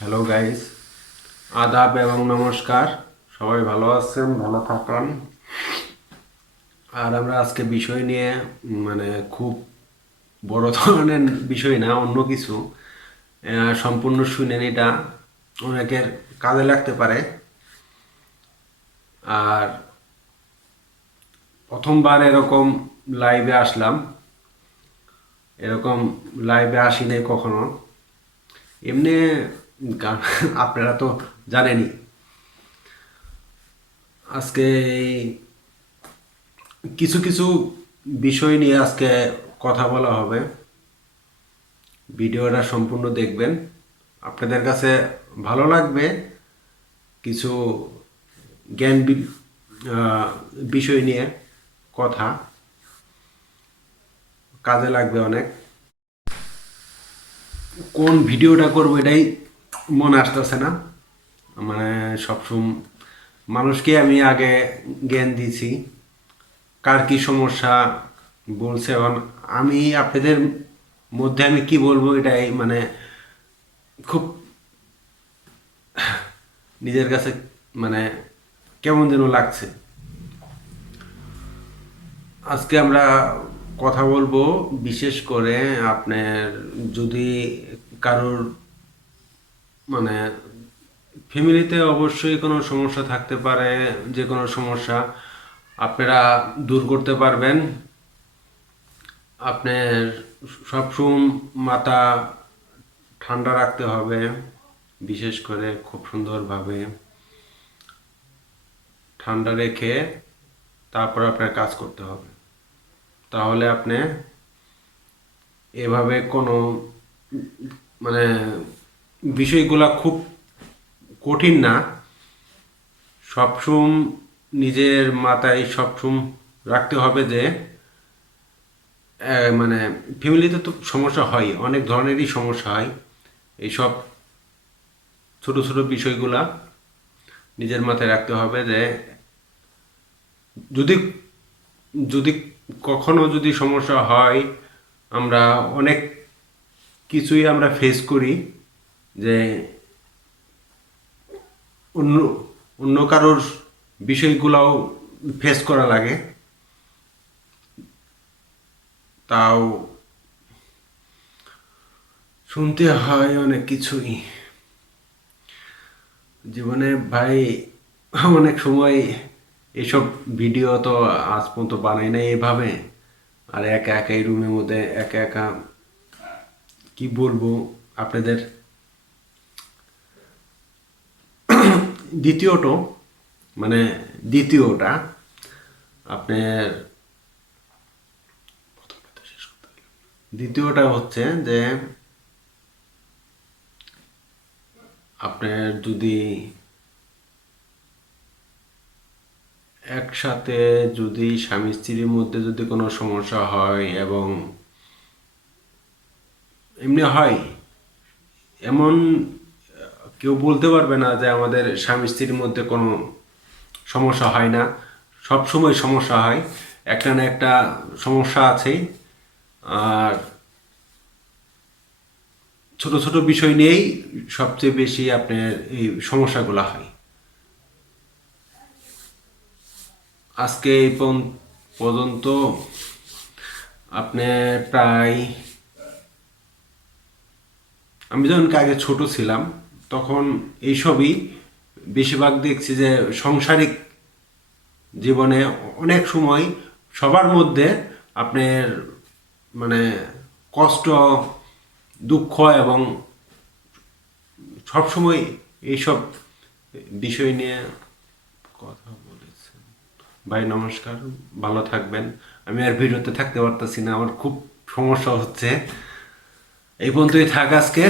Hello guys, আদাব এবং নমস্কার। সবাই ভালো আছেন, ভালো থাকুন। আর আমরা আজকে বিষয় নিয়ে মানে খুব বড় ধরনের বিষয় না, অন্য কিছু সম্পূর্ণ শুনেন, এটা অনেকের কাজে লাগতে পারে। আর প্রথমবার এরকম লাইভে আসলাম, এরকম লাইভে আসি নাই কখনো। এমনি আপনারা তো জানেনই। আজকে এই কিছু কিছু বিষয় নিয়ে আজকে কথা বলা হবে। ভিডিওটা সম্পূর্ণ দেখবেন, আপনাদের কাছে ভালো লাগবে। কিছু জ্ঞান বিষয় নিয়ে কথা, কাজে লাগবে অনেক। কোন ভিডিওটা করবো এটাই মনে আসতেছে না। মানে সবসময় মানুষকে আমি আগে জ্ঞান দিয়েছি, কার কি সমস্যা বলছে। এখন আমি আপনাদের মধ্যে আমি কি বলবো, এটাই মানে খুব নিজের কাছে মানে কেমন যেন লাগছে। আজকে আমরা কথা বলবো বিশেষ করে আপনার যদি কারোর মানে ফ্যামিলিতে অবশ্যই কোনো সমস্যা থাকতে পারে, যে কোনো সমস্যা আপনারা দূর করতে পারবেন। আপনার সবসময় মাথা ঠান্ডা রাখতে হবে, বিশেষ করে খুব সুন্দরভাবে ঠান্ডা রেখে তারপর আপনার কাজ করতে হবে। তাহলে আপনি এভাবে কোনো মানে বিষয়গুলা খুব কঠিন না। সবসময় নিজের মাথায় সবসময় রাখতে হবে যে মানে ফ্যামিলিতে তো সমস্যা হয়, অনেক ধরনেরই সমস্যা হয়। এইসব ছোট ছোট বিষয়গুলা নিজের মাথায় রাখতে হবে যে যদি যদি কখনো যদি সমস্যা হয়, আমরা অনেক কিছুই আমরা ফেস করি, যে অন্য অন্য কারোর বিষয়গুলোও ফেস করা লাগে। তাও শুনতে হয় অনেক কিছুই জীবনে ভাই। অনেক সময় এসব ভিডিও তো আজ পর্যন্ত বানাই নাই এভাবে। আর একা একা এই রুমের মধ্যে একা একা কি বলবো আপনাদের। দ্বিতীয়ত মানে দ্বিতীয়টা আপনার দ্বিতীয়টা হচ্ছে যে আপনার যদি একসাথে যদি স্বামী স্ত্রীর মধ্যে যদি কোনো সমস্যা হয়, এবং এমনি হয় এমন কেউ বলতে পারবে না যে আমাদের স্বামী স্ত্রীর মধ্যে কোনো সমস্যা হয় না। সব সময় সমস্যা হয়, একটা না একটা সমস্যা আছেই। আর ছোট ছোট বিষয় নিয়েই সবচেয়ে বেশি আপনার এই সমস্যাগুলো হয়। আজকে এই পর্যন্ত আপনার প্রায়, আমি যখন আগে ছোট ছিলাম তখন এইসবই বেশিরভাগ দেখছি যে সাংসারিক জীবনে অনেক সময় সবার মধ্যে আপনার মানে কষ্ট, দুঃখ এবং সবসময় এইসব বিষয় নিয়ে কথা বলেছে। ভাই নমস্কার, ভালো থাকবেন। আমি আর ভিডিওতে থাকতে পারতেছি না, আমার খুব সমস্যা হচ্ছে। এই পর্যন্তই থাক আজকে।